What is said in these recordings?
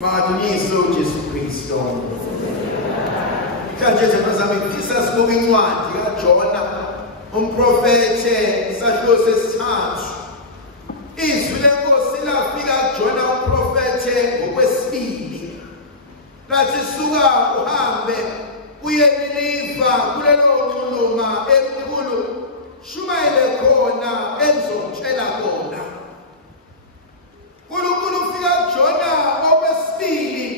Madumiso Jesu Kristo. Kanje sibazame ngifisa sibuke incwadi kaJona umprofete isahluko sesithathu. Izwi lenkosi lafika kuJona umprofete ngokwesibili. Lathi suka uhambe uye eNiniva kulelo nxuluma enkulu shumayele khona engizotshela khona. uNkulunkulu ufika kuJona okwesibili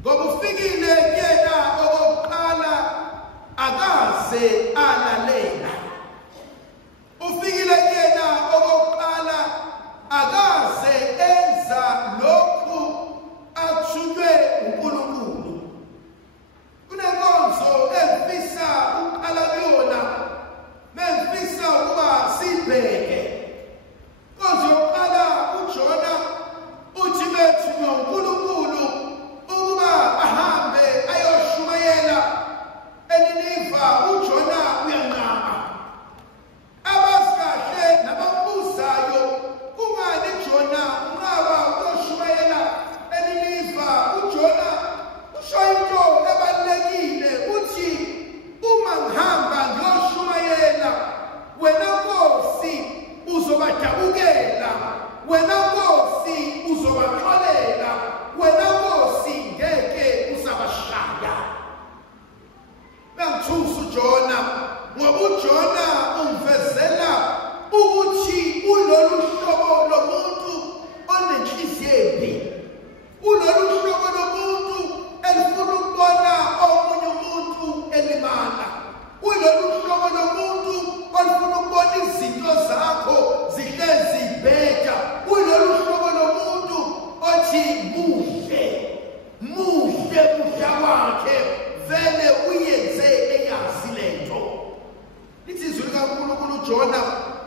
ngoba ufikile yena okokuqala akaze alalela. Ufikile yena okokuqala akaze enza lokhu athunywe uNkulunkulu. Kunenkonzo efisa uqala kuyona mefisa ukuba sibheke. Konzo yokuqala uJona uthi bethunywa uNkulunkulu ukuba ahambe ayoshumayela eNiniva. uJona uyanqaba. Abasikahle nababuzayo kungani uJona unqaba uyoshumayela eNiniva? uJona usho into ebalulekile uthi uma ngihamba ngiyoshumayela wena Nkosi uzobadabukela, wena Nkosi uzobaxolela, wena Nkosi ngeke uzabashaya. Bangithusa uJona ngoba uJona umvezela ukuthi ulolu hlobo lomuntu onenhliziyo embi, ulolu hlobo lomuntu elifuna ukubona omunye umuntu elimala, ulolu hlobo lomuntu olufuna ukubona izinto zakho zihlezi zibheda, ulolu hlobo lomuntu othi muhle muhle muhla wakhe vele uyenze eyazi lento. Lithi izwi likaNkulunkulu uJona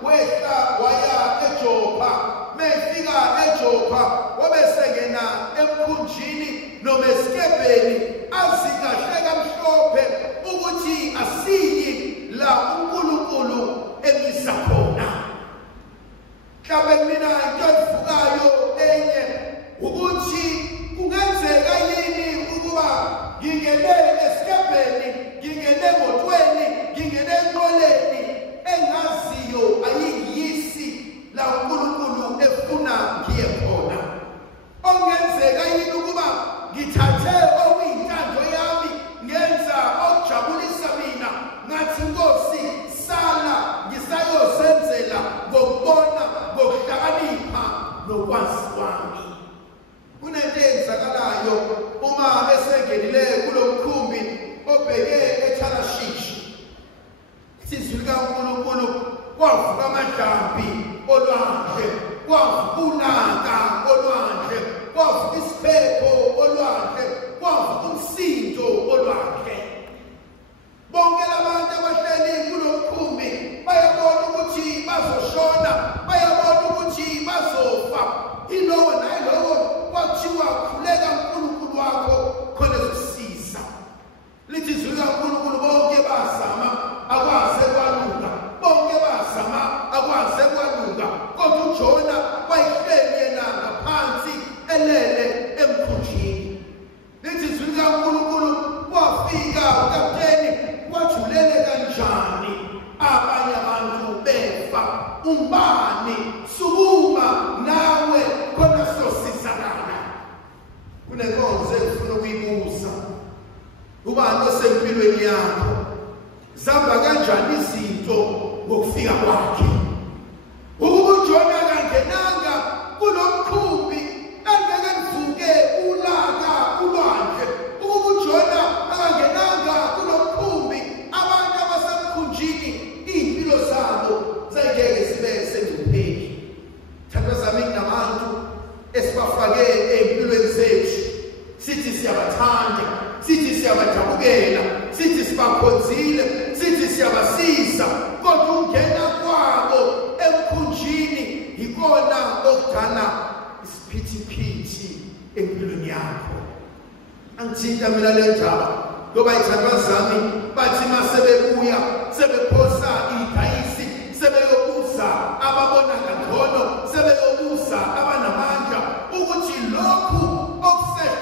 wehla waya eJopha. Mefika eJopha wabesengena emkhunjini noma esikebheni azikahle kamhlophe ukuthi asiyi la uNkulunkulu emisa khona. Mhlawumbe mina into evukayo enye ukuthi kungenzeka yini ukuba ngingene esikebheni, ngingene emotweni, ngingene enqoleni engaziyo ayiyisi la uNkulunkulu efuna ngiye khona. Okungenzeka yini ukuba ngithathe okuyintando yami ngenza okujabulisa mina ngathi Nkosi sala ngisayozenzela ngokubona ngokuhlakanipha nokwazi kwami. Kunento eyenzakalayo uma esengenile kulo mkhumbi obheke eThalashishi. Izwi likaNkulunkulu kwavuka amadlambi olwandle, kwavuka ulaka olwandle, kwavuka isiphepho olwandle, kwavuka umsindo olwandle. Bonke labantu abahleli kulo mkhumbi bayabona ukuthi bazoshona, bayabona ukuthi bazofa. Ilowo nalowo kwathiwa khuleka uNkulunkulu wakho khona ezokusiza. Lithi izwi likaNkulunkulu bonke bazama akwaze kwaluka, bonke bazama akwaze kwaluka, kodwa uJona wayihleli yena ngaphansi elele emkhunjini. Lithi izwi likaNkulunkulu wafika ukapteni wajulele kanjani abanye abantu befa, umbani sukuma nawe khona sosizakala. Kunenkonzo efuna ukuyibuza, ubani osempilweni yakho zihamba kanjani izinto ngokufika kwakhe? Ukuba uJona kangenanga kulo mkhumbi angeke livuke ulaka ulwandle, ukuba uJona akangenanga kulo mkhumbi abantu abasemkhunjini iy'mpilo zabo zayingeke zibe sengcupheni. Thandazame nabantu esibafake ey'mpilweni zethu, sithi siyabathanda, sithi siyabadabukela, sithi sibakhonzile, sithi siyabasiza, kodwa ungena kwabo emkhunjini yikona okudala isiphithiphithi empilweni yakho. Angithinta mina le ndaba ngoba izithandwa zami bathi masebebuya sebephosa idayisi, sebeyobuza ababona ngcono, sebeyobuza abanamandla ukuthi lokhu okusehla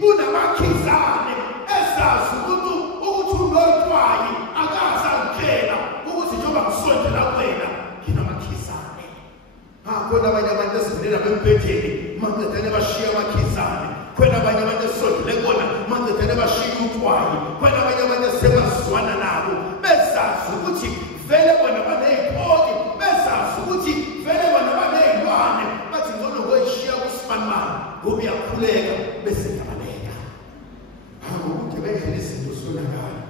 kunamakhizane ezazi ukuthi unolwayi akazangena ukuthi njengoba kusondela kuwena nginamakhizane. Khona abanye abantu esivelela bempetheni maqedane bashiya amakhizane. Khona abanye abantu esondele kona maqedane bashiya utwayi. Khona abanye abantu esebazwana nabo bezazi ukuthi vele bona baney'phoki, bezazi ukuthi vele bona baney'lwane, bathi ngcono ngoyishiya kusifanimani ngoba uyakhuleka bese ngiyabaleka. Ngokuthi bedlela izinto sonakala.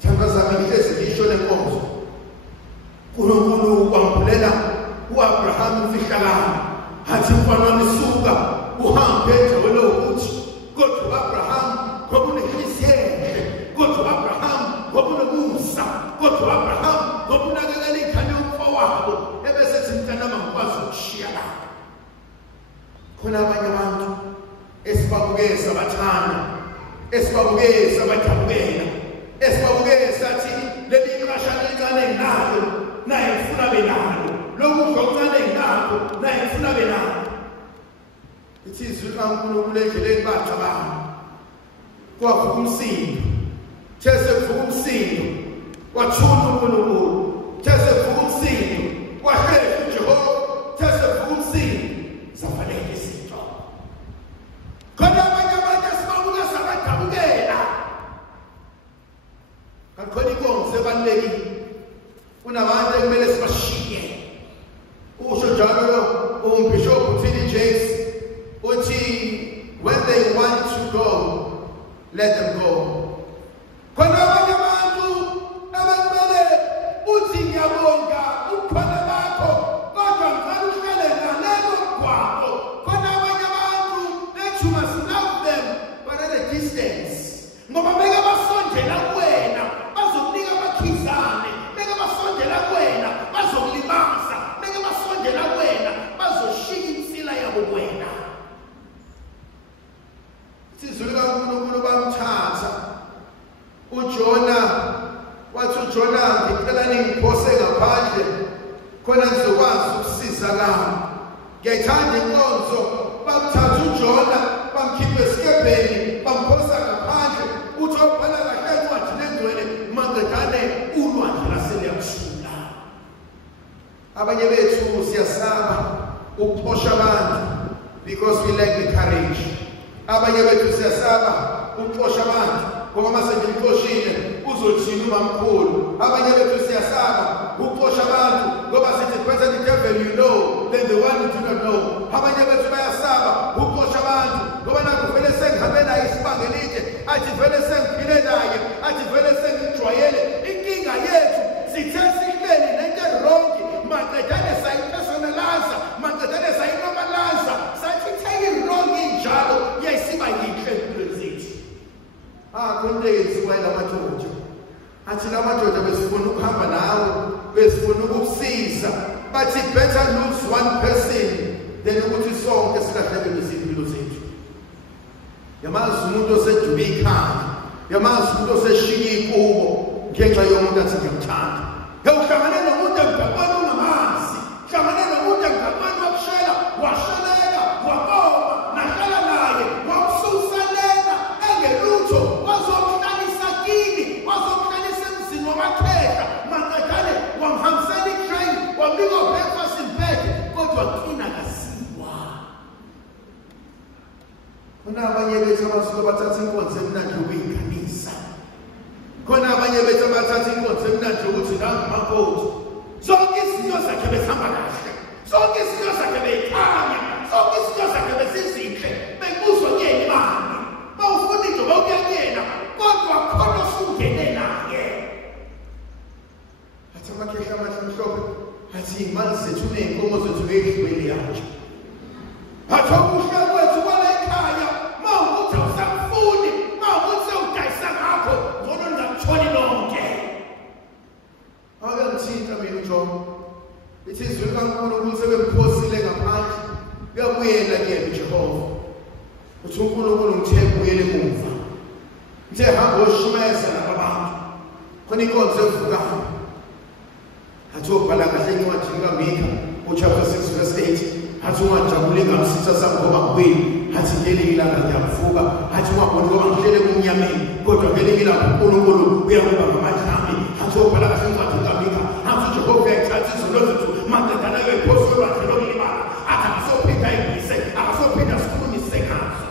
Thandazana ngihlezi ngisho le nkonzo. uNkulunkulu wamvulela u-Abraham imfihlakalo. Athi mfana wami suka uhambe endaweni ukuthi kodwa u-Abraham kwakunenhliziyo enhle, kodwa u-Abraham kwakunomusa, kodwa u-Abraham kwakunakekela ingane yomfowabo ebese ethi mntanami angikwazi ukushiya lapha. Khona abanye abantu esibabukeza abathanda, esibabukeza abajabukela, esibabukeza athi leli iqashana elincane enginalo naye ngifuna benalo, lokudla okuncane enginakho naye ngifuna benalo. Ithi izwi likaNkulunkulu endleleni bacabanga kwavuka umsindo, these kuvuka umsindo wathula uNkulunkulu, these kuvuka umsindo wahlela uJehova, these kuvuka umsindo zavaleka izinto. Khona abanye abantu esibabukeza abadabukela. Kakhona inkonzo ebalulekile kunabantu ekumele sibashiye. Usho njalo uMbishop T.D. Jakes uthi when they want to go, let them go. Khona abanye abantu abakumele uthi ngiyabonga ukukhona bakho kodwa ngicela uhlale nalelo gwaqo. Khona abanye abantu that you must love them but at a distance. Ngoba beke basondela kuwena bazokunika amakhizane, beke basondela kuwena bazokulimaza, beke basondela kuwena bazoshiya insila yabo kuwena. Izwi likaNkulunkulu bamthatha uJona, wathi uJona ngicela ningiphose ngaphandle khona ngizokwazi ukusizakala. Ngiyayithanda inkonzo, bamthatha uJona bamkhipha esikebheni bamphosa ngaphandle. Uthi wabhala kahle encwadini engcwele maqedane ulwandle laseliyashula. Abanye bethu siyasaba ukuphosha abantu because we lack the courage. Abanye bethu siyasaba ukuxosha abantu ngoba mase ngimxoshile uzothina umamkhulu. Abanye bethu siyasaba ukuxosha abantu ngoba sithi better the devil you know than the one you do not know. Abanye bethu bayasaba ukuxosha abantu ngoba nakho vele sengihambe naye isibanga elide, athi vele sengiphile naye, athi vele sengijwayele. Inkinga yethu sithe sihleli nento erongi maqedane sayipersonalize, maqedane sayinormalize, sathi take it wrong injalo yesiba yihle empilweni zethu. Konke yenziwa lamadoda. Athi lamadoda besifuna ukuhamba nawe, besifuna ukukusiza. Bathi better lose one person than ukuthi sonke silahlekelwe izimpilo zethu. Yamazi umuntu osedume ikhaya, yamazi umuntu oseshiya ikubo ngenxa yomuntu athi ngiyamthanda. Uhlangane nomuntu emgaqweni ungamazi, uhlangane nomuntu emgaqweni wakushela, washeleka, wabonga, nahlala naye, wakususalela engelutho, wazomhlalisa kini, wazomhlalisa emzini wabakhehla, maqedane wamhambisela itrain, wamnika breakfast in bed, kodwa kina kasiwa. Khona abanye bethu abasuke bathatha inkonzo emnandi ukuyinganisa. Khona abanye bethu abathatha inkonzo emnandi ukuthi nangumakoti. Zonke izinto zakhe besihamba kahle, zonke izinto zakhe beyikhanya, zonke izinto zakhe besizinhle, bekuzwa kuyena imali. Bawufuna injoba ukuyakuyena, kodwa khona osungene naye. Athi amakhehla amahle mhlophe, athi iy'mali zethu ney'nkomo zethu beyidlwele yanje. Athi okuhle kwethu kwala ekhaya, ma ukuthi awusakufuni, ma ukuthi sewudayisa ngakho, ngono ningakutholi lonke. Ake ngithinta mina uJobe. Lithi izwi likaNkulunkulu sebemphosile ngaphandle, kuyabuyela kuyena uJehova. Uthi uNkulunkulu ngithe buyele emuva. Ngithe hamba oshumayeza nabantu. Khona inkonzo evukayo. Athi ubhala kahle incwadi kaMika, chapter 6 verse 8. Athi ungajabuli ngamsitha sakho ngoba kuwini. athi ngelinye ilanga ngiyavuka athi ungaboni ngoba ngihlele kumnyameni kodwa ngelinye ilanga uNkulunkulu uyakuba ngamajami athi obhala kahle incwadi kaMika athi Jehova uyayithatha izono zethu madodana yoyiphoso lwakhe lokulimala athi akasophinda ayibuyise akasophinda sikhulumise ngazo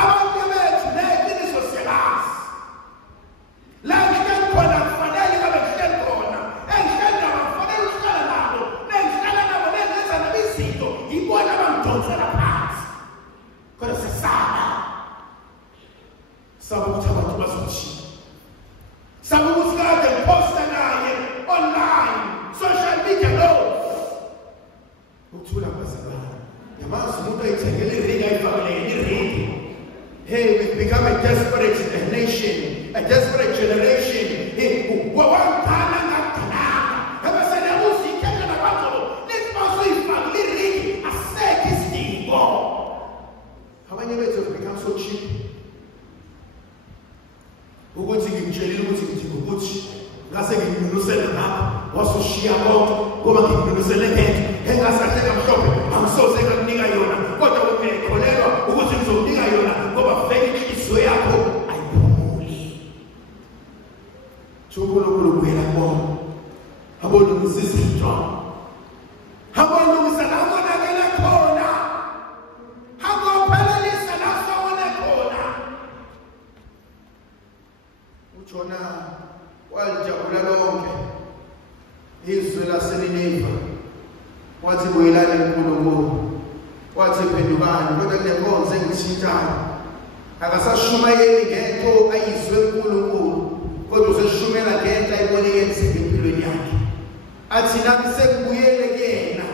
abantu bethu neqiniso siyalazi la ngihleli khona kufanele ngabe ngihleli khona engihleli nabo kufanele uhlala nabo nengihlala nabo nengenza nebizinto ngibona abangidonsela phansi kodwa sesaba ukuthi abantu bazoshiya saba ukuthi kade ngiposta naye online social media knows uthula kwazibana yamazi umuntu ayithengele iringi ayifakele iringi. Hey, we become a desperate nation, a desperate generation. Hey, wawantana ngakutana ebesele uzikhethe nabantu nesibaso ifakele iringi aseke isidingo. Abanye bethu become so cheap ukuthi ngimtshelile ukuthi ngidinga ukuthi ngase ngimnusele lapha wasushiya konke ngoba ngimnusele ngento engasahlela mhlophe angisoze ngakunika yona kodwa ngiyakholelwa ukuthi ngizokunika yona ngoba vele inhliziyo yakho ayiphumuli. UNkulunkulu ubuyela kubona abonisa izinto abonisa la konakele khona akophelelisa la sawona khona. uJona walijabula lonke izwe laseNineve wathi buyelani kuNkulunkulu wathi phendukani kodwa kunenkonzo engithintayo akasashumayeli ngento ayizwe kuNkulunkulu kodwa useshumela ngento ayibone yenzeka empilweni yakhe. Athi nami sekubuyele kuyena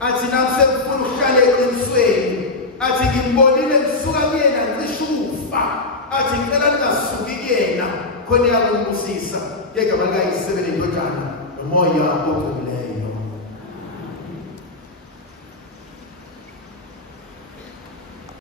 athi nami sekufuna ukuhlala eqinisweni athi ngimbonile ngisuka kuyena ngisho ukufa athi ngicela ningasuki kuyena khona yakumbusisa ngegama likaYise indodana nomoya odumileyo.